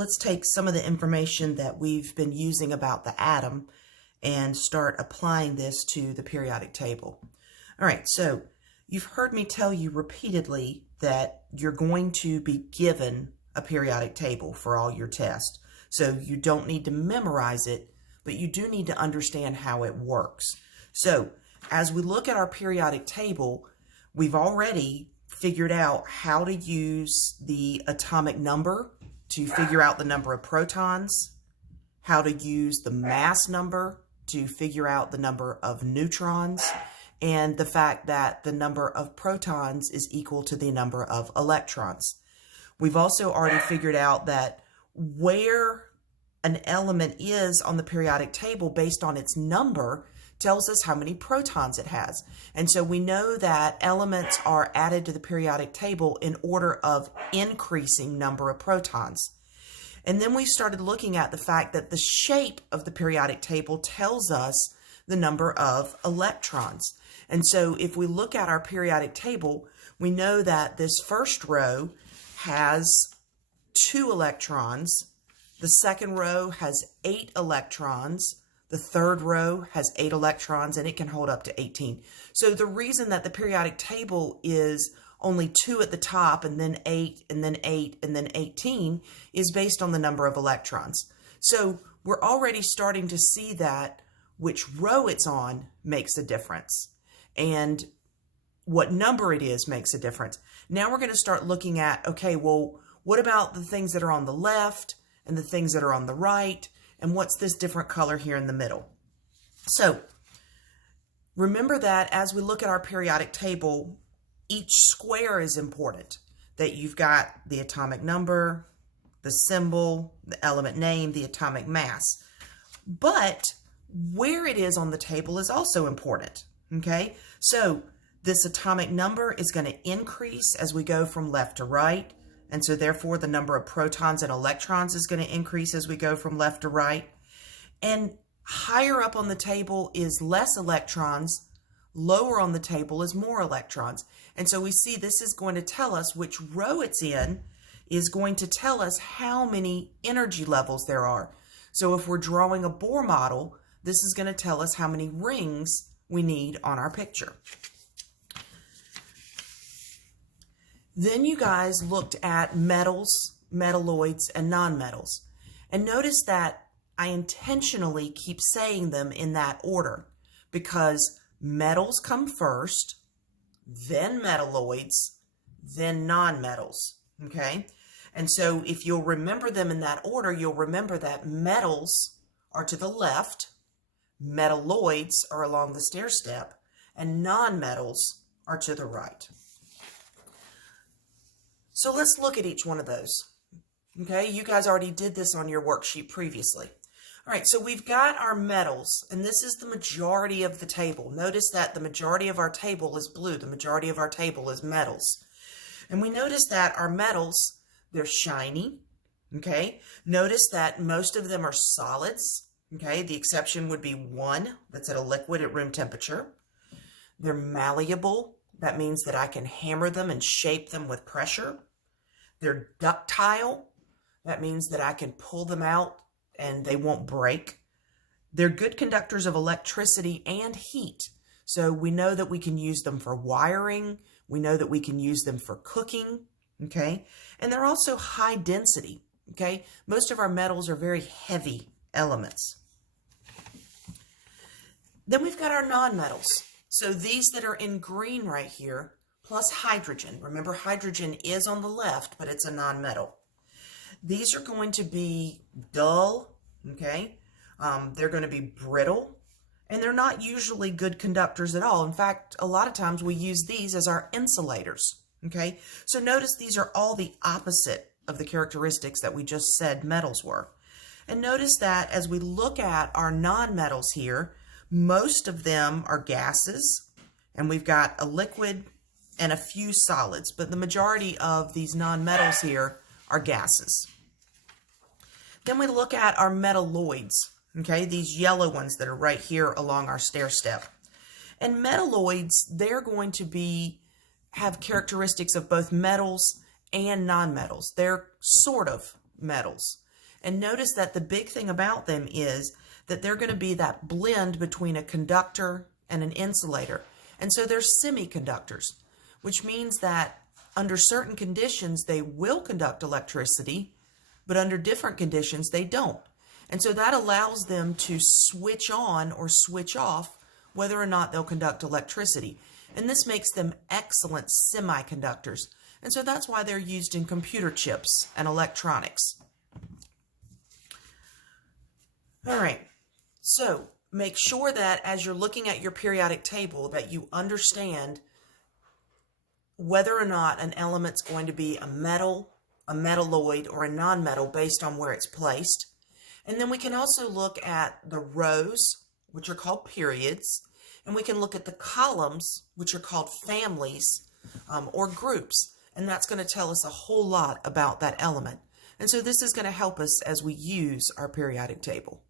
let's take some of the information that we've been using about the atom and start applying this to the periodic table. All right, so you've heard me tell you repeatedly that you're going to be given a periodic table for all your tests. So you don't need to memorize it, but you do need to understand how it works. So as we look at our periodic table, we've already figured out how to use the atomic number to figure out the number of protons, how to use the mass number to figure out the number of neutrons, and the fact that the number of protons is equal to the number of electrons. We've also already figured out that where an element is on the periodic table based on its number tells us how many protons it has. And so we know that elements are added to the periodic table in order of increasing number of protons. And then we started looking at the fact that the shape of the periodic table tells us the number of electrons. And so if we look at our periodic table, we know that this first row has 2 electrons, the second row has 8 electrons, the third row has 8 electrons, and it can hold up to 18. So the reason that the periodic table is only 2 at the top and then 8 and then 8 and then 18 is based on the number of electrons. So we're already starting to see that which row it's on makes a difference, and what number it is makes a difference. Now we're going to start looking at, okay, well, what about the things that are on the left and the things that are on the right? And what's this different color here in the middle? So remember that as we look at our periodic table, each square is important. That you've got the atomic number, the symbol, the element name, the atomic mass. But where it is on the table is also important, okay? So this atomic number is going to increase as we go from left to right. And so therefore the number of protons and electrons is going to increase as we go from left to right. And higher up on the table is less electrons, lower on the table is more electrons. And so we see this is going to tell us which row it's in is going to tell us how many energy levels there are. So if we're drawing a Bohr model, this is going to tell us how many rings we need on our picture. Then you guys looked at metals, metalloids, and nonmetals. And notice that I intentionally keep saying them in that order because metals come first, then metalloids, then nonmetals, okay? And so if you'll remember them in that order, you'll remember that metals are to the left, metalloids are along the stair step, and nonmetals are to the right. So let's look at each one of those. Okay, you guys already did this on your worksheet previously. All right, so we've got our metals, and this is the majority of the table. Notice that the majority of our table is blue. The majority of our table is metals. And we notice that our metals, they're shiny, okay? Notice that most of them are solids, okay? The exception would be one that's at a liquid at room temperature. They're malleable. That means that I can hammer them and shape them with pressure. They're ductile. That means that I can pull them out and they won't break. They're good conductors of electricity and heat. So we know that we can use them for wiring. We know that we can use them for cooking, okay? And they're also high density, okay? Most of our metals are very heavy elements. Then we've got our nonmetals. So these that are in green right here, plus hydrogen. Remember, hydrogen is on the left, but it's a nonmetal. These are going to be dull, okay? They're going to be brittle, and they're not usually good conductors at all. In fact, a lot of times we use these as our insulators, okay? So notice these are all the opposite of the characteristics that we just said metals were. And notice that as we look at our nonmetals here, most of them are gases, and we've got a liquid and a few solids, but the majority of these nonmetals here are gases. Then we look at our metalloids, okay, these yellow ones that are right here along our stair step. And metalloids, they're going to have characteristics of both metals and nonmetals. They're sort of metals. And notice that the big thing about them is that they're going to be that blend between a conductor and an insulator. And so they're semiconductors, which means that under certain conditions, they will conduct electricity, but under different conditions, they don't. And so that allows them to switch on or switch off whether or not they'll conduct electricity. And this makes them excellent semiconductors. And so that's why they're used in computer chips and electronics. All right, so make sure that as you're looking at your periodic table that you understand whether or not an element's going to be a metal, a metalloid, or a nonmetal based on where it's placed. And then we can also look at the rows, which are called periods, and we can look at the columns, which are called families or groups, and that's going to tell us a whole lot about that element. And so this is going to help us as we use our periodic table.